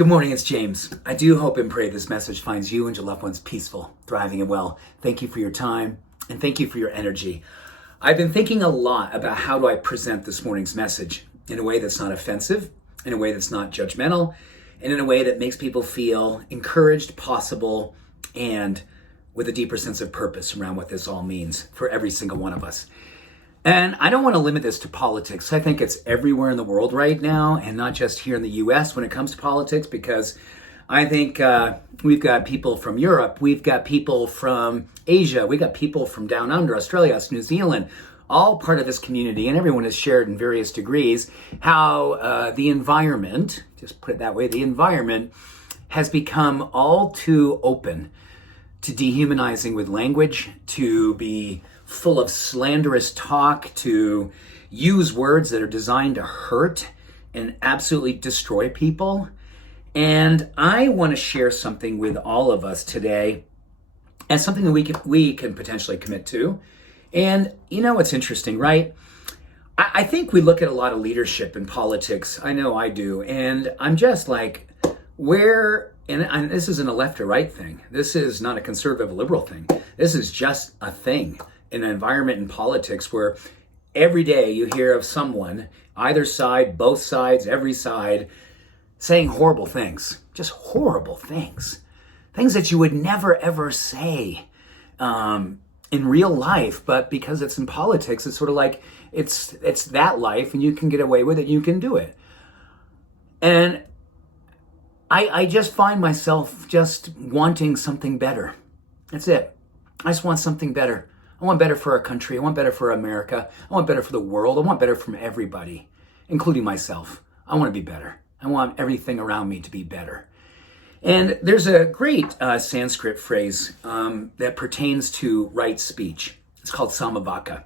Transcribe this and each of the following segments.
Good morning, it's James. I do hope and pray this message finds you and your loved ones peaceful, thriving, and well. Thank you for your time, and thank you for your energy. I've been thinking a lot about how do I present this morning's message in a way that's not offensive, in a way that's not judgmental, and in a way that makes people feel encouraged, possible, and with a deeper sense of purpose around what this all means for every single one of us. And I don't want to limit this to politics. I think it's everywhere in the world right now, and not just here in the US when it comes to politics, because I think we've got people from Europe, we've got people from Asia, we've got people from down under, Australia, New Zealand, all part of this community, and everyone has shared in various degrees how the environment, just put it that way, the environment has become all too open to dehumanizing with language, to be full of slanderous talk, to use words that are designed to hurt and absolutely destroy people. And I want to share something with all of us today as something that we can potentially commit to. And you know what's interesting, right? I think we look at a lot of leadership in politics. I know I do. And I'm just like, and this isn't a left or right thing. This is not a conservative or liberal thing. This is just a thing in an environment in politics where every day you hear of someone, either side, both sides, every side, saying horrible things, just horrible things, things that you would never ever say in real life, but because it's in politics, it's sort of like it's that life, and you can get away with it, you can do it. And I just find myself just wanting something better. That's it. I just want something better. I want better for our country. I want better for America. I want better for the world. I want better from everybody, including myself. I want to be better. I want everything around me to be better. And there's a great Sanskrit phrase that pertains to right speech. It's called samavaka.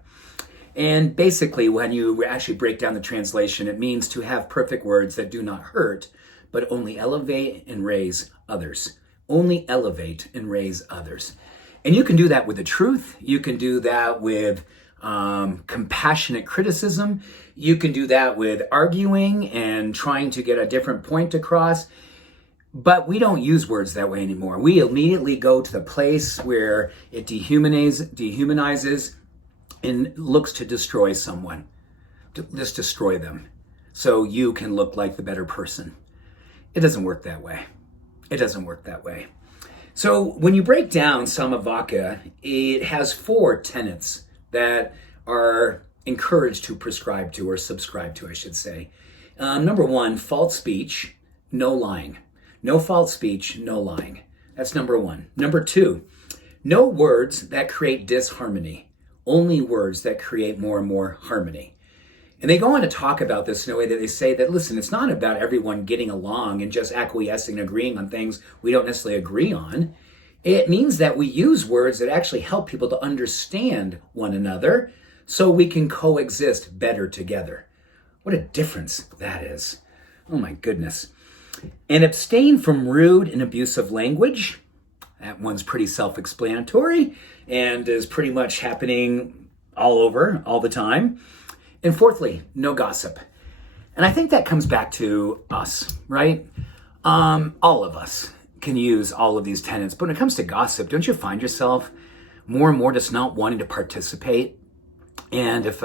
And basically, when you actually break down the translation, it means to have perfect words that do not hurt, but only elevate and raise others. Only elevate and raise others. And you can do that with the truth. You can do that with compassionate criticism. You can do that with arguing and trying to get a different point across. But we don't use words that way anymore. We immediately go to the place where it dehumanizes and looks to destroy someone, to just destroy them, so you can look like the better person. It doesn't work that way. It doesn't work that way. So when you break down Samavaka, it has 4 tenets that are encouraged to prescribe to, or subscribe to, I should say. Number 1, false speech, no lying. No false speech, no lying. That's number 1. Number 2, no words that create disharmony, only words that create more and more harmony. And they go on to talk about this in a way that they say that, listen, it's not about everyone getting along and just acquiescing and agreeing on things we don't necessarily agree on. It means that we use words that actually help people to understand one another so we can coexist better together. What a difference that is. Oh my goodness. And abstain from rude and abusive language. That one's pretty self-explanatory and is pretty much happening all over, all the time. And fourthly, no gossip. And I think that comes back to us, right? All of us can use all of these tenets. But when it comes to gossip, don't you find yourself more and more just not wanting to participate? And if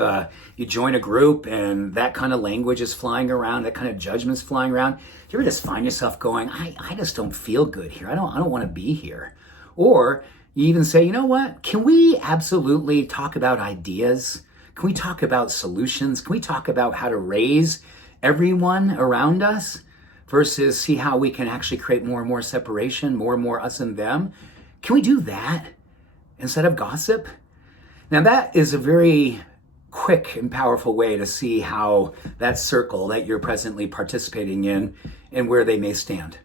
you join a group and that kind of language is flying around, that kind of judgment's flying around, do you ever just find yourself going, I just don't feel good here. I don't want to be here. Or you even say, you know what? Can we absolutely talk about ideas? Can we talk about solutions? Can we talk about how to raise everyone around us versus see how we can actually create more and more separation, more and more us and them? Can we do that instead of gossip? Now that is a very quick and powerful way to see how that circle that you're presently participating in and where they may stand.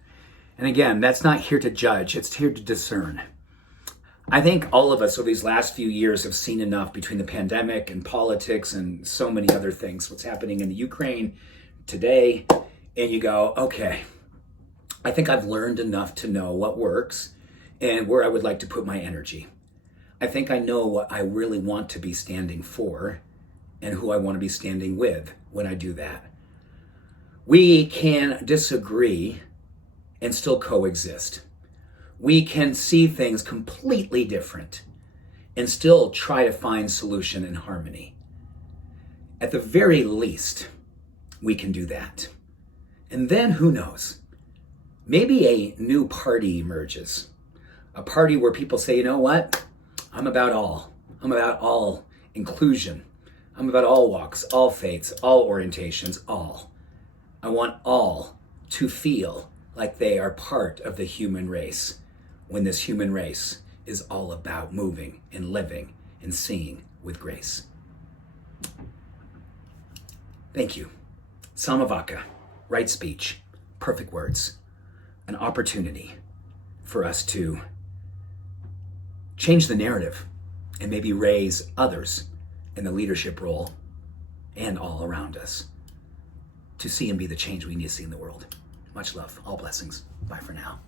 And again, that's not here to judge, it's here to discern. I think all of us over these last few years have seen enough between the pandemic and politics and so many other things, what's happening in the Ukraine today, and you go, okay, I think I've learned enough to know what works and where I would like to put my energy. I think I know what I really want to be standing for and who I want to be standing with when I do that. We can disagree and still coexist. We can see things completely different and still try to find solution and harmony. At the very least, we can do that. And then who knows? Maybe a new party emerges. A party where people say, you know what? I'm about all. I'm about all inclusion. I'm about all walks, all faiths, all orientations, all. I want all to feel like they are part of the human race, when this human race is all about moving and living and seeing with grace. Thank you. Samavaka, right speech, perfect words, an opportunity for us to change the narrative and maybe raise others in the leadership role and all around us to see and be the change we need to see in the world. Much love, all blessings. Bye for now.